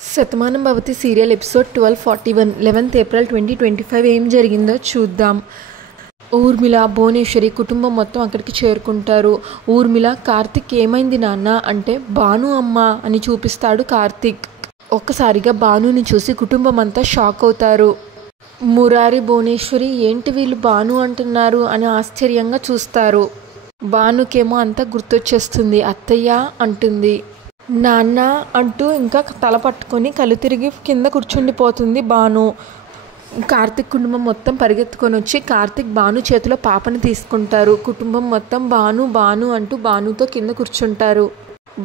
Shatamanam Bhavati serial episode 1241 11th April 2025 ఏం జరిగిందో చూద్దాం. ఊర్మిళ భువనేశ్వరి కుటుంబం మొత్తం అక్కడికి చేరుకుంటారు. ఊర్మిళ కార్తిక్ ఏమైంది నాన్న అంటే భాను అమ్మ అని చూపిస్తాడు కార్తిక్. ఒక్కసారిగా భానుని చూసి కుటుంబం అంతా షాక్ అవుతారు. మురారి భువనేశ్వరి ఏంటి వీళ్ళు భాను అంటున్నారు అని ఆశ్చర్యంగా చూస్తారు. భానుకేమో అంతా గుర్తొచ్చేస్తుంది. అత్తయ్య అంటుంది. నాన్న అంటూ ఇంకా తల పట్టుకొని కళ్ళు తిరిగి కింద కూర్చుండిపోతుంది భాను. కార్తిక్ కుటుంబం మొత్తం పరిగెత్తుకొని వచ్చి కార్తిక్ భాను చేతిలో పాపని తీసుకుంటారు. కుటుంబం మొత్తం భాను భాను అంటూ భానుతో కింద కూర్చుంటారు.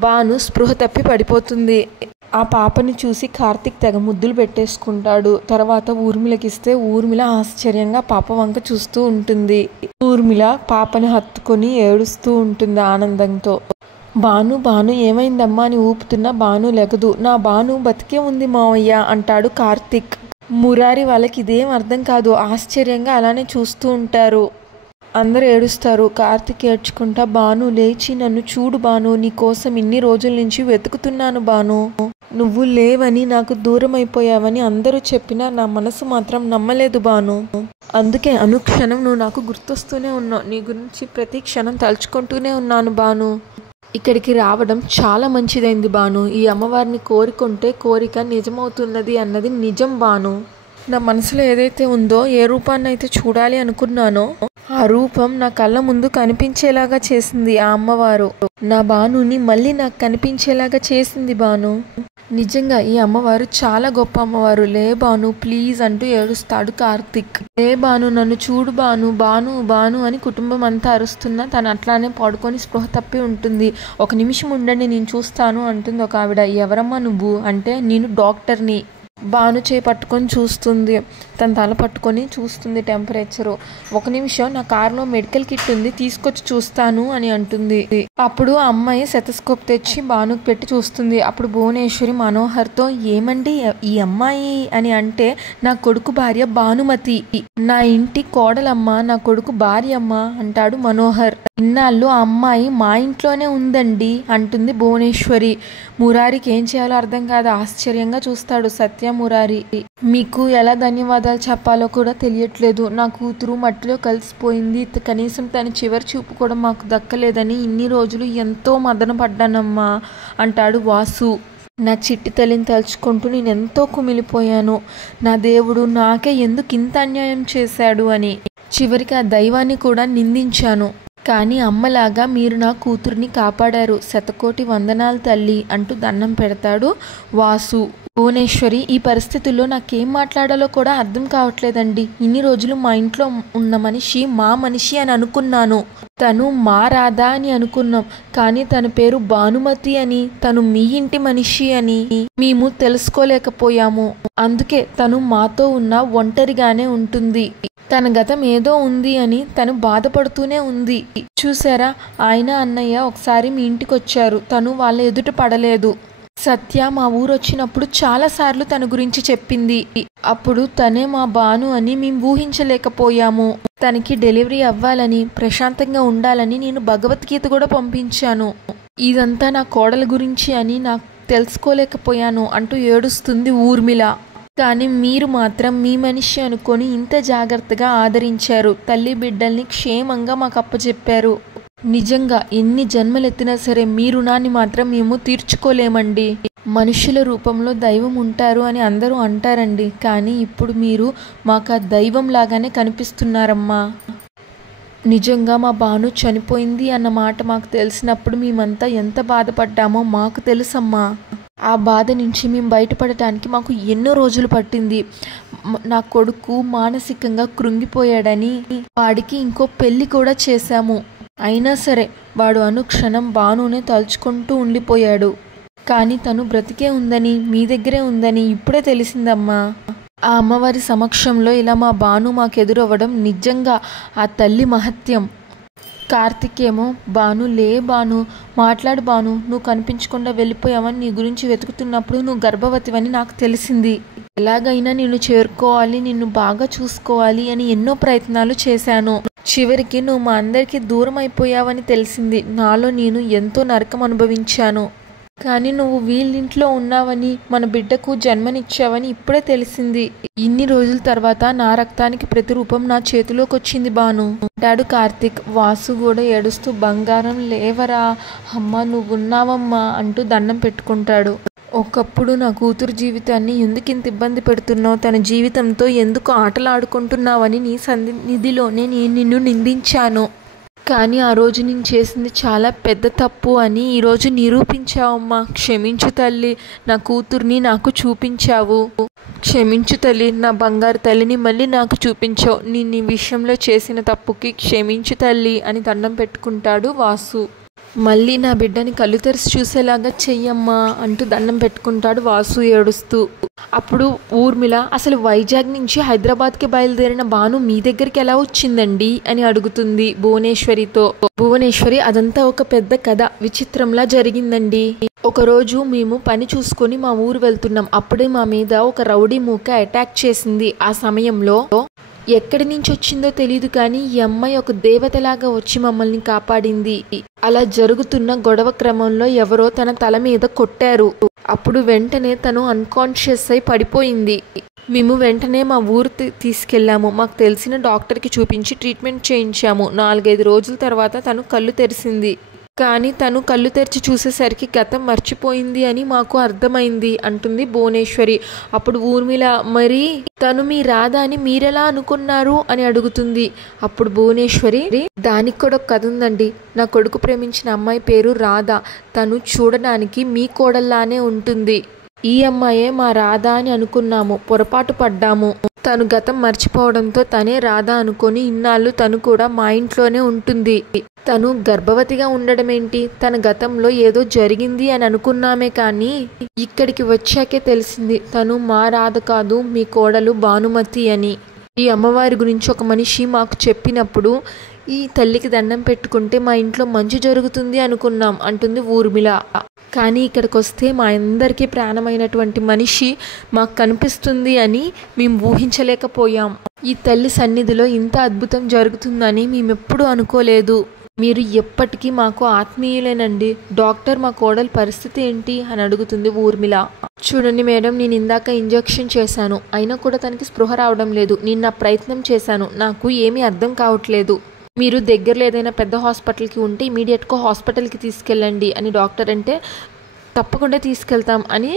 భాను స్పృహ తప్పి పడిపోతుంది. ఆ పాపని చూసి కార్తిక్ తెగ ముద్దులు పెట్టేసుకుంటాడు. తర్వాత ఊర్మిళకిస్తే ఊర్మిళ ఆశ్చర్యంగా పాప వంక చూస్తూ ఉంటుంది. ఊర్మిళ పాపని హత్తుకొని ఏడుస్తూ ఉంటుంది ఆనందంతో. భాను భాను ఏమైందమ్మా అని ఊపుతున్నా భాను లెగదు. నా భాను బతికే ఉంది మావయ్య అంటాడు కార్తిక్. మురారి వాళ్ళకి ఇదేం అర్థం కాదు. ఆశ్చర్యంగా అలానే చూస్తూ ఉంటారు. అందరూ ఏడుస్తారు. కార్తిక్ ఏడ్చుకుంటా భాను లేచి నన్ను చూడు భాను, నీ కోసం ఇన్ని రోజుల నుంచి వెతుకుతున్నాను భాను, నువ్వు లేవని నాకు దూరం అయిపోయావని అందరూ చెప్పినా నా మనసు మాత్రం నమ్మలేదు భాను. అందుకే అనుక్షణం నువ్వు నాకు గుర్తొస్తూనే ఉన్నావు. నీ గురించి ప్రతి క్షణం తలుచుకుంటూనే ఉన్నాను భాను. ఇక్కడికి రావడం చాలా మంచిదైంది భాను. ఈ అమ్మవారిని కోరుకుంటే కోరిక నిజమవుతున్నది అన్నది నిజం భాను. నా మనసులో ఏదైతే ఉందో, ఏ రూపాన్ని అయితే చూడాలి అనుకున్నానో ఆ రూపం నా కళ్ళ ముందు కనిపించేలాగా చేసింది ఆ అమ్మవారు. నా భానుని మళ్ళీ నాకు కనిపించేలాగా చేసింది భాను. నిజంగా ఈ అమ్మవారు చాలా గొప్ప అమ్మవారు. లే భాను ప్లీజ్ అంటూ ఏడుస్తాడు కార్తిక్. లే భాను నన్ను చూడు భాను, భాను భాను అని కుటుంబం అంతా అరుస్తున్నా తను అట్లానే పడుకొని స్పృహ తప్పి ఉంటుంది. ఒక నిమిషం ఉండండి నేను చూస్తాను అంటుంది ఒక ఆవిడ. ఎవరమ్మా నువ్వు అంటే నేను డాక్టర్ని. భాను చేయి పట్టుకొని చూస్తుంది. తన తల పట్టుకొని చూస్తుంది టెంపరేచరు. ఒక నిమిషం, నా కారులో మెడికల్ కిట్ ఉంది తీసుకొచ్చి చూస్తాను అని అంటుంది. అప్పుడు అమ్మాయి సెతస్కోప్ తెచ్చి భానుకు పెట్టి చూస్తుంది. అప్పుడు భువనేశ్వరి మనోహర్తో ఏమండి ఈ అమ్మాయి అని అంటే, నా కొడుకు భార్య భానుమతి, నా ఇంటి కోడలమ్మ, నా కొడుకు భార్య అమ్మ అంటాడు మనోహర్. ఇన్నాళ్ళు ఆ అమ్మాయి మా ఇంట్లోనే ఉందండి అంటుంది భువనేశ్వరి. మురారికి ఏం చేయాలో అర్థం కాదు. ఆశ్చర్యంగా చూస్తాడు సత్య మురారి. మీకు ఎలా ధన్యవాదాలు చెప్పాలో కూడా తెలియట్లేదు. నా కూతురు మట్టిలో కలిసిపోయింది, కనీసం తన చివరి చూపు కూడా మాకు దక్కలేదని ఇన్ని రోజులు ఎంతో మదన పడ్డానమ్మా అంటాడు వాసు. నా చిట్టి తల్లిని తలుచుకుంటూ నేను ఎంతో కుమిలిపోయాను. నా దేవుడు నాకే ఎందుకు ఇంత అన్యాయం చేశాడు అని చివరికి ఆ దైవాన్ని కూడా నిందించాను. కానీ అమ్మలాగా మీరు నా కూతుర్ని కాపాడారు, శతకోటి వందనాలు తల్లి అంటూ దండం పెడతాడు వాసు. భువనేశ్వరి ఈ పరిస్థితుల్లో నాకేం మాట్లాడాలో కూడా అర్థం కావట్లేదండి. ఇన్ని రోజులు మా ఇంట్లో ఉన్న మనిషి మా మనిషి అని అనుకున్నాను. తను మా రాధా అని అనుకున్నాం. కానీ తన పేరు భానుమతి అని, తను మీ ఇంటి మనిషి అని మేము తెలుసుకోలేకపోయాము. అందుకే తను మాతో ఉన్న ఒంటరిగానే ఉంటుంది. తన గతం ఏదో ఉంది అని తను బాధపడుతూనే ఉంది. చూసారా, ఆయన అన్నయ్య ఒకసారి మీ ఇంటికి వచ్చారు. తను వాళ్ళ ఎదుట పడలేదు. సత్య మా ఊరు వచ్చినప్పుడు చాలాసార్లు తన గురించి చెప్పింది. అప్పుడు తనే మా భాను అని మేము ఊహించలేకపోయాము. తనకి డెలివరీ అవ్వాలని, ప్రశాంతంగా ఉండాలని నేను భగవద్గీత కూడా పంపించాను. ఇదంతా నా కోడల గురించి అని నాకు తెలుసుకోలేకపోయాను అంటూ ఏడుస్తుంది ఊర్మిళ. కానీ మీరు మాత్రం మీ మనిషి అనుకొని ఇంత జాగ్రత్తగా ఆదరించారు. తల్లి బిడ్డల్ని క్షేమంగా మాకు అప్పచెప్పారు. నిజంగా ఎన్ని జన్మలెత్తినా సరే మీ రుణాన్ని మాత్రం మేము తీర్చుకోలేమండి. మనుషుల రూపంలో దైవం ఉంటారు అని అందరూ అంటారండి. కానీ ఇప్పుడు మీరు మాకు ఆ దైవం లాగానే కనిపిస్తున్నారమ్మా. నిజంగా మా భాను చనిపోయింది అన్న మాట మాకు తెలిసినప్పుడు మేమంతా ఎంత బాధపడ్డామో మాకు తెలుసమ్మా. ఆ బాధ నుంచి మేము బయటపడటానికి మాకు ఎన్నో రోజులు పట్టింది. నా కొడుకు మానసికంగా కృంగిపోయాడని వాడికి ఇంకో పెళ్లి కూడా చేశాము. అయినా సరే వాడు అనుక్షణం భానునే తలుచుకుంటూ ఉండిపోయాడు. కానీ తను బ్రతికే ఉందని, మీ దగ్గరే ఉందని ఇప్పుడే తెలిసిందమ్మా. ఆ అమ్మవారి సమక్షంలో ఇలా మా భాను మాకెదురవ్వడం నిజంగా ఆ తల్లి మహత్యం. కార్తిక్ ఏమో భాను లే భాను మాట్లాడు భాను, నువ్వు కనిపించకుండా వెళ్ళిపోయావని నీ గురించి వెతుకుతున్నప్పుడు నువ్వు గర్భవతివని నాకు తెలిసింది. ఎలాగైనా నిన్ను చేరుకోవాలి, నిన్ను బాగా చూసుకోవాలి అని ఎన్నో ప్రయత్నాలు చేశాను. చివరికి నువ్వు మా అందరికీ దూరం అయిపోయావని తెలిసింది. నాలో నేను ఎంతో నరకం అనుభవించాను. కానీ నువ్వు వీళ్ళింట్లో ఉన్నావని, మన బిడ్డకు జన్మనిచ్చావని ఇప్పుడే తెలిసింది. ఇన్ని రోజుల తర్వాత నా రక్తానికి ప్రతిరూపం నా చేతిలోకి వచ్చింది భాను అంటాడు కార్తిక్. వాసు కూడా ఏడుస్తూ బంగారం లేవరా అమ్మ, నువ్వున్నావమ్మా అంటూ దండం పెట్టుకుంటాడు. ఒకప్పుడు నా కూతురు జీవితాన్ని ఎందుకు ఇంత ఇబ్బంది పెడుతున్నావు, తన జీవితంతో ఎందుకు ఆటలాడుకుంటున్నావని నీ సన్నిధిలోనే నేను నిన్ను నిందించాను. కానీ ఆ రోజు నేను చేసింది చాలా పెద్ద తప్పు అని ఈరోజు నిరూపించావమ్మా. క్షమించు తల్లి, నా కూతుర్ని నాకు చూపించావు. క్షమించు తల్లి, నా బంగారు తల్లిని మళ్ళీ నాకు చూపించావు. నేను ఈ విషయంలో చేసిన తప్పుకి క్షమించు తల్లి అని దండం పెట్టుకుంటాడు వాసు. మళ్ళీ నా బిడ్డని కళ్ళు తెరిచి చూసేలాగా చెయ్యమ్మా అంటూ దండం పెట్టుకుంటాడు వాసు ఏడుస్తూ. అప్పుడు ఊర్మిళ, అసలు వైజాగ్ నుంచి హైదరాబాద్కి బయలుదేరిన భాను మీ దగ్గరికి ఎలా వచ్చిందండి అని అడుగుతుంది భువనేశ్వరితో. భువనేశ్వరి, అదంతా ఒక పెద్ద కథ, విచిత్రంలా జరిగిందండి. ఒకరోజు మేము పని చూసుకొని మా ఊరు వెళ్తున్నాం. అప్పుడే మా మీద ఒక రౌడీ మూక అటాక్ చేసింది. ఆ సమయంలో ఎక్కడి నుంచి వచ్చిందో తెలియదు కానీ ఈ అమ్మాయి ఒక దేవతలాగా వచ్చి మమ్మల్ని కాపాడింది. అలా జరుగుతున్న గొడవ క్రమంలో ఎవరో తన తల మీద కొట్టారు. అప్పుడు వెంటనే తను అన్కాన్షియస్ అయి పడిపోయింది. మేము వెంటనే మా ఊరు తీసుకెళ్ళాము. మాకు తెలిసిన డాక్టర్కి చూపించి ట్రీట్మెంట్ చేయించాము. 4-5 రోజుల తర్వాత తను కళ్ళు తెరిసింది. కానీ తను కళ్ళు తెరిచి చూసేసరికి గతం మర్చిపోయింది అని మాకు అర్థమైంది అంటుంది భువనేశ్వరి. అప్పుడు ఊర్మిళ, మరి తను మీ రాధ అని మీరెలా అనుకున్నారు అని అడుగుతుంది. అప్పుడు భువనేశ్వరి, దానికి కూడా ఒక కథ ఉందండి. నా కొడుకు ప్రేమించిన అమ్మాయి పేరు రాధ. తను చూడడానికి మీ కోడల్లానే ఉంటుంది. ఈ అమ్మాయే మా రాధ అని అనుకున్నాము, పొరపాటు పడ్డాము. తను గతం మర్చిపోవడంతో తనే రాధ అనుకొని ఇన్నాళ్ళు తను కూడా మా ఇంట్లోనే ఉంటుంది. తను గర్భవతిగా ఉండడం ఏంటి, తన గతంలో ఏదో జరిగింది అని అనుకున్నామే కానీ ఇక్కడికి వచ్చాకే తెలిసింది తను మా రాధ కాదు, మీ కోడలు భానుమతి అని. ఈ అమ్మవారి గురించి ఒక మనిషి మాకు చెప్పినప్పుడు ఈ తల్లికి దండం పెట్టుకుంటే మా ఇంట్లో మంచి జరుగుతుంది అనుకున్నాం అంటుంది ఊర్మిళ. కానీ ఇక్కడికి వస్తే మా అందరికీ ప్రాణమైనటువంటి మనిషి మాకు కనిపిస్తుంది అని మేము ఊహించలేకపోయాం. ఈ తల్లి సన్నిధిలో ఇంత అద్భుతం జరుగుతుందని మేమెప్పుడూ అనుకోలేదు. మీరు ఎప్పటికీ మాకు ఆత్మీయులేనండి. డాక్టర్, మా కోడలి పరిస్థితి ఏంటి అని అడుగుతుంది ఊర్మిళ. చూడండి మేడం, నేను ఇందాక ఇంజెక్షన్ చేశాను, అయినా కూడా తనకి స్పృహ రావడం లేదు. నేను నా ప్రయత్నం చేశాను, నాకు ఏమీ అర్థం కావట్లేదు. మీరు దగ్గరలో ఏదైనా పెద్ద హాస్పిటల్కి ఉంటే ఇమీడియట్గా హాస్పిటల్కి తీసుకెళ్ళండి అని డాక్టర్ అంటే తప్పకుండా తీసుకెళ్తాం అని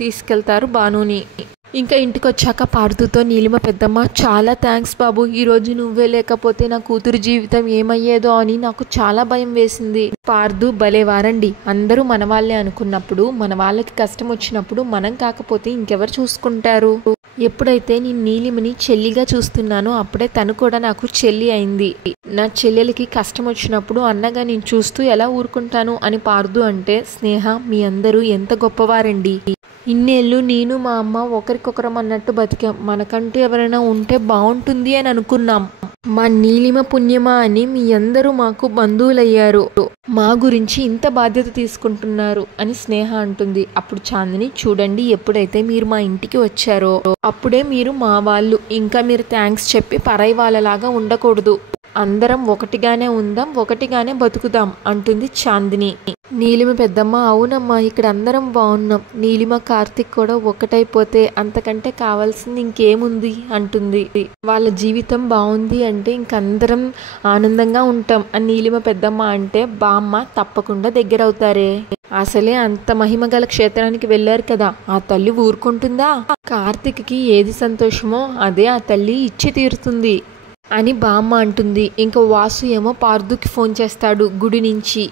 తీసుకెళ్తారు భానుని. ఇంకా ఇంటికి వచ్చాక పార్థుతో నీలిమ పెద్దమ్మ, చాలా థ్యాంక్స్ బాబు, ఈరోజు నువ్వే లేకపోతే నా కూతురు జీవితం ఏమయ్యేదో అని నాకు చాలా భయం వేసింది. పార్థు, భలేవారండి, అందరూ మన వాళ్ళే అనుకున్నప్పుడు మన వాళ్ళకి కష్టం వచ్చినప్పుడు మనం కాకపోతే ఇంకెవరు చూసుకుంటారు. ఎప్పుడైతే నేను నీలిమని చెల్లిగా చూస్తున్నానో అప్పుడే తను కూడా నాకు చెల్లి అయింది. నా చెల్లెలకి కష్టం వచ్చినప్పుడు అన్నగా నేను చూస్తూ ఎలా ఊరుకుంటాను అని పార్థు అంటే, స్నేహ, మీ అందరూ ఎంత గొప్పవారండి. ఇన్నేళ్ళు నేను మా అమ్మ ఒకరికొకరం అన్నట్టు బతికాం. మనకంటూ ఎవరైనా ఉంటే బాగుంటుంది అని అనుకున్నాం. మా నీలిమ పుణ్యమా అని మీ అందరూ మాకు బంధువులయ్యారు. మా గురించి ఇంత బాధ్యత తీసుకుంటున్నారు అని స్నేహ అంటుంది. అప్పుడు చాందిని, చూడండి, ఎప్పుడైతే మీరు మా ఇంటికి వచ్చారో అప్పుడే మీరు మా వాళ్ళు. ఇంకా మీరు థ్యాంక్స్ చెప్పి పరాయి వాళ్ళలాగా ఉండకూడదు. అందరం ఒకటిగానే ఉందాం, ఒకటిగానే బతుకుదాం అంటుంది చాందిని. నీలిమ పెద్దమ్మ, అవునమ్మా, ఇక్కడ అందరం బాగున్నాం. నీలిమ కార్తిక్ కూడా ఒకటైపోతే అంతకంటే కావాల్సింది ఇంకేముంది అంటుంది. వాళ్ళ జీవితం బాగుంది అంటే ఇంకందరం ఆనందంగా ఉంటాం అని నీలిమ పెద్దమ్మ అంటే, బామ్మ తప్పకుండా దగ్గరవుతారే. అసలే అంత మహిమ గల క్షేత్రానికి వెళ్ళారు కదా, ఆ తల్లి ఊరుకుంటుందా? కార్తిక్కి ఏది సంతోషమో అదే ఆ తల్లి ఇచ్చి తీరుతుంది అని బామ్మ అంటుంది. ఇంకా వాసు ఏమో పార్థుకి ఫోన్ చేస్తాడు గుడి నుంచి.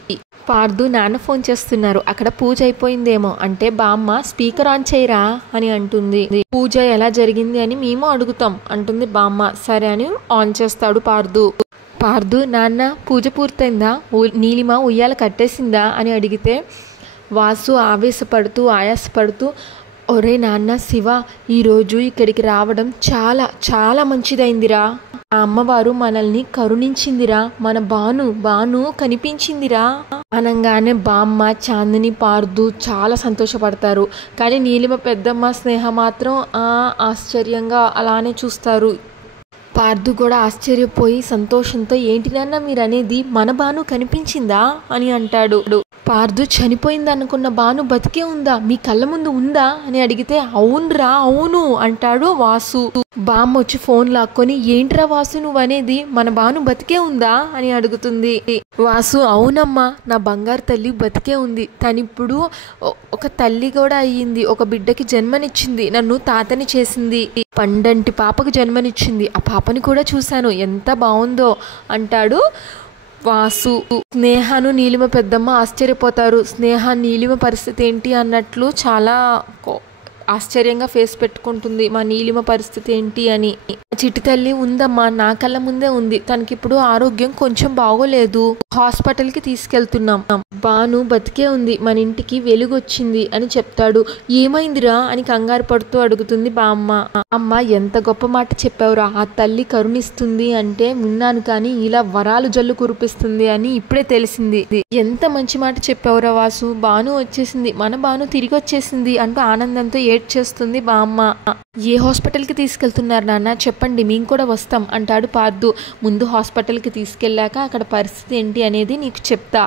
పార్థు, నాన్న ఫోన్ చేస్తున్నారు, అక్కడ పూజ అయిపోయిందేమో అంటే బామ్మ, స్పీకర్ ఆన్ చేయరా అని అంటుంది. పూజ ఎలా జరిగింది అని మేము అడుగుతాం అంటుంది బామ్మ. సరే అని ఆన్ చేస్తాడు పార్థు. పార్థు, నాన్న పూజ పూర్తయిందా, నీలిమ ఉయ్యాల కట్టేసిందా అని అడిగితే వాసు ఆవేశపడుతూ ఆయాసపడుతూ, ఒరే నాన్న శివ, ఈరోజు ఇక్కడికి రావడం చాలా చాలా మంచిదైందిరా. ఆ అమ్మవారు మనల్ని కరుణించిందిరా, మన బాను కనిపించిందిరా అనగానే బామ్మ, చాందిని, పార్థు చాలా సంతోషపడతారు. కానీ నీలిమ పెద్దమ్మ, స్నేహ మాత్రం ఆశ్చర్యంగా అలానే చూస్తారు. పార్థు కూడా ఆశ్చర్యపోయి సంతోషంతో, ఏంటి నాన్న మీరు అనేది, మన బాను కనిపించిందా అని అంటాడు. పార్థు చనిపోయింది అనుకున్న భాను బతికే ఉందా, మీ కళ్ళ ముందు ఉందా అని అడిగితే అవునరా అవును అంటాడు వాసు. బామ్మ వచ్చి ఫోన్ లాక్కొని ఏంట్రా వాసు నువ్వు అనేది, మన భాను బతికే ఉందా అని అడుగుతుంది. వాసు అవునమ్మా, నా బంగారు తల్లి బతికే ఉంది, తనిప్పుడు ఒక తల్లి కూడా అయ్యింది, ఒక బిడ్డకి జన్మనిచ్చింది, నన్ను తాతని చేసింది, పండంటి పాపకు జన్మనిచ్చింది, ఆ పాపని కూడా చూశాను, ఎంత బాగుందో అంటాడు వాసు. స్నేహను నీలిమ పెద్దమ్మ ఆశ్చర్యపోతారు. స్నేహ నీలిమ పరిస్థితి ఏంటి అన్నట్లు చాలా ఆశ్చర్యంగా ఫేస్ పెట్టుకుంటుంది, మా నీలిమ పరిస్థితి ఏంటి అని. చిట్టి తల్లి ఉందమ్మా, నా కళ్ళ ముందే ఉంది, తనకిప్పుడు ఆరోగ్యం కొంచెం బాగోలేదు, హాస్పిటల్కి తీసుకెళ్తున్నాం, భాను బతికే ఉంది, మన ఇంటికి వెలుగొచ్చింది అని చెప్తాడు. ఏమైందిరా అని కంగారు పడుతూ అడుగుతుంది బామ్మ. అమ్మ ఎంత గొప్ప మాట చెప్పావురా, ఆ తల్లి కరుణిస్తుంది అంటే విన్నాను, కానీ ఇలా వరాలు జల్లు కురిపిస్తుంది అని ఇప్పుడే తెలిసింది. ఎంత మంచి మాట చెప్పావురా వాసు, భాను వచ్చేసింది, మన భాను తిరిగి వచ్చేసింది అంటూ ఆనందంతో ఏడ్చేస్తుంది బామ్మ. ఏ హాస్పిటల్కి తీసుకెళ్తున్నారు నాన్న చెప్పండి, మేము కూడా వస్తాం అంటాడు పార్థు. ముందు హాస్పిటల్కి తీసుకెళ్ళాక అక్కడ పరిస్థితి ఏంటి అనేది నీకు చెప్తా,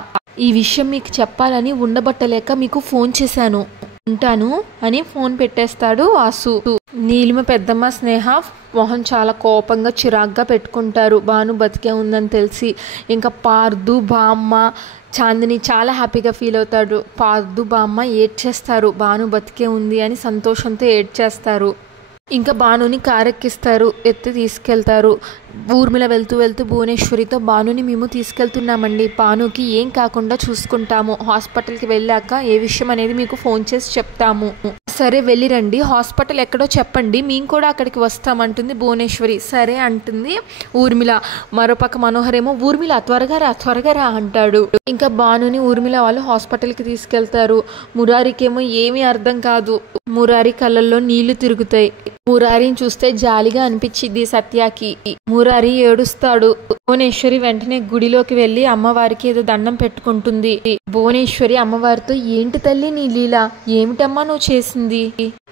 ఈ విషయం మీకు చెప్పాలని ఉండబట్టలేక మీకు ఫోన్ చేశాను, ఉంటాను అని ఫోన్ పెట్టేస్తాడు వాసు. నీలిమ పెద్దమ్మ స్నేహ మొహం చాలా కోపంగా చిరాగ్గా పెట్టుకుంటారు భాను బతికే ఉందని తెలిసి. ఇంకా పార్థు బామ్మ చాందిని చాలా హ్యాపీగా ఫీల్ అవుతాడు. పార్థు బామ్మ ఏడ్చేస్తారు, భాను బతికే ఉంది అని సంతోషంతో ఏడ్చేస్తారు. ఇంకా భానుని కారెక్కిస్తారు, ఎత్తి తీసుకెళ్తారు. ఊర్మిళ వెళ్తూ వెళ్తూ భువనేశ్వరితో భానుని మేము తీసుకెళ్తున్నామండి, భానుకి ఏం కాకుండా చూసుకుంటాము, హాస్పిటల్కి వెళ్ళాక ఏ విషయం అనేది మీకు ఫోన్ చేసి చెప్తాము. సరే వెళ్ళిరండి, హాస్పిటల్ ఎక్కడో చెప్పండి, మేము కూడా అక్కడికి వస్తామంటుంది భువనేశ్వరి. సరే అంటుంది ఊర్మిళ. మరోపక్క మనోహర్ ఏమో ఊర్మిళ త్వరగా రా అంటాడు. ఇంకా భానుని ఊర్మిళ వాళ్ళు హాస్పిటల్కి తీసుకెళ్తారు. మురారికేమో ఏమీ అర్థం కాదు, మురారి కళ్ళల్లో నీళ్లు తిరుగుతాయి. మురారిని చూస్తే జాలిగా అనిపించింది సత్యాకి. మురారి ఏడుస్తాడు. భువనేశ్వరి వెంటనే గుడిలోకి వెళ్లి అమ్మవారికి ఏదో దండం పెట్టుకుంటుంది. భువనేశ్వరి అమ్మవారితో ఏంటి తల్లి నీ లీలా, ఏమిటమ్మా నువ్వు చేసింది,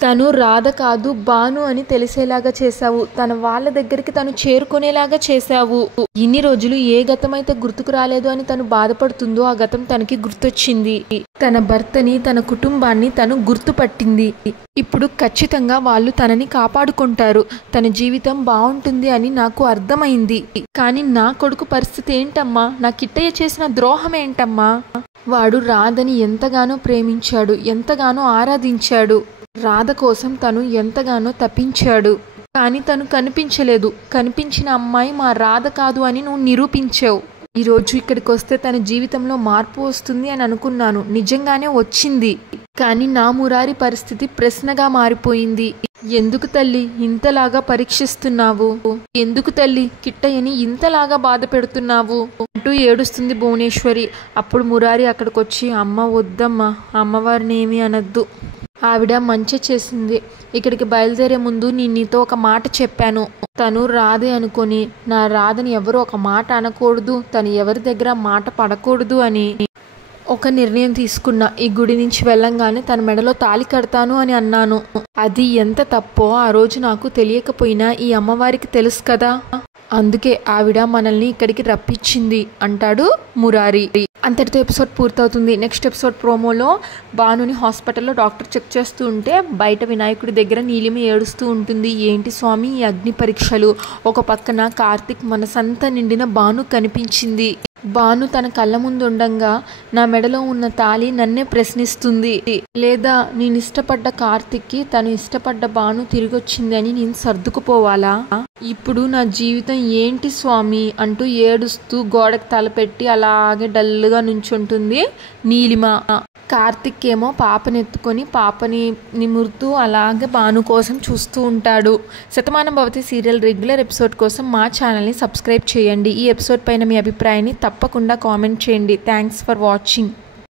తను రాధ కాదు భాను అని తెలిసేలాగా చేశావు, తన వాళ్ళ దగ్గరికి తను చేరుకునేలాగా చేశావు. ఇన్ని రోజులు ఏ గతం అయితే గుర్తుకు రాలేదు అని తను బాధపడుతుందో ఆ గతం తనకి గుర్తొచ్చింది. తన భర్తని తన కుటుంబాన్ని తను గుర్తుపట్టింది. ఇప్పుడు ఖచ్చితంగా వాళ్ళు తనని కాపాడుకుంటారు, తన జీవితం బాగుంటుంది అని నాకు అర్థమైంది. కానీ నా కొడుకు పరిస్థితి ఏంటమ్మా, నా కిట్టయ్య చేసిన ద్రోహం ఏంటమ్మా, వాడు రాధని ఎంతగానో ప్రేమించాడు, ఎంతగానో ఆరాధించాడు, రాధ కోసం తను ఎంతగానో తప్పించాడు, కానీ తను కనిపించలేదు. కనిపించిన అమ్మాయి మా రాధ కాదు అని నువ్వు నిరూపించావు. ఈరోజు ఇక్కడికి వస్తే తన జీవితంలో మార్పు వస్తుంది అని అనుకున్నాను, నిజంగానే వచ్చింది. కానీ నా మురారి పరిస్థితి ప్రశ్నగా మారిపోయింది. ఎందుకు తల్లి ఇంతలాగా పరీక్షిస్తున్నావు, ఎందుకు తల్లి కిట్టయ్యని ఇంతలాగా బాధ పెడుతున్నావు అంటూ ఏడుస్తుంది భువనేశ్వరి. అప్పుడు మురారి అక్కడికి వచ్చి అమ్మ వద్దమ్మా, అమ్మవారిని ఏమీ అనద్దు, ఆవిడ మంచి చేసింది, ఇక్కడికి బయలుదేరే ముందు నేను నీతో ఒక మాట చెప్పాను, తను రాధే అనుకొని నా రాధని ఎవరు ఒక మాట అనకూడదు, తను ఎవరి దగ్గర మాట పడకూడదు అని ఒక నిర్ణయం తీసుకున్నా. ఈ గుడి నుంచి వెళ్ళంగానే తన మెడలో తాళి కడతాను అని అన్నాను. అది ఎంత తప్పో ఆ రోజు నాకు తెలియకపోయినా ఈ అమ్మవారికి తెలుసు కదా, అందుకే ఆవిడ మనల్ని ఇక్కడికి రప్పించింది అంటాడు మురారి. అంతటితో ఎపిసోడ్ పూర్తవుతుంది. నెక్స్ట్ ఎపిసోడ్ ప్రోమోలో భానుని హాస్పిటల్లో డాక్టర్ చెక్ చేస్తూ ఉంటే బయట వినాయకుడి దగ్గర నీలిమ ఏడుస్తూ ఉంటుంది. ఏంటి స్వామి ఈ అగ్ని పరీక్షలు, ఒక పక్కన కార్తిక్ మనసంతా నిండిన భాను కనిపించింది. భాను తన కళ్ళ ముందు ఉండంగా నా మెడలో ఉన్న తాళి నన్నే ప్రశ్నిస్తుంది, లేదా నేను ఇష్టపడ్డ కార్తిక్కి తను ఇష్టపడ్డ భాను తిరిగొచ్చింది అని నేను సర్దుకుపోవాలా, ఇప్పుడు నా జీవితం ఏంటి స్వామి అంటూ ఏడుస్తూ గోడకు తలపెట్టి అలాగే డల్గా నుంచుంటుంది నీలిమ. కార్తిక్ ఏమో పాపనెత్తుకొని పాపని నిమురుతూ అలాగే భాను కోసం చూస్తూ ఉంటాడు. Shatamanam Bhavati serial regular episode కోసం మా ఛానల్ని సబ్స్క్రైబ్ చేయండి. ఈ ఎపిసోడ్ పైన మీ అభిప్రాయాన్ని తప్పకుండా కామెంట్ చేయండి. Thanks for watching.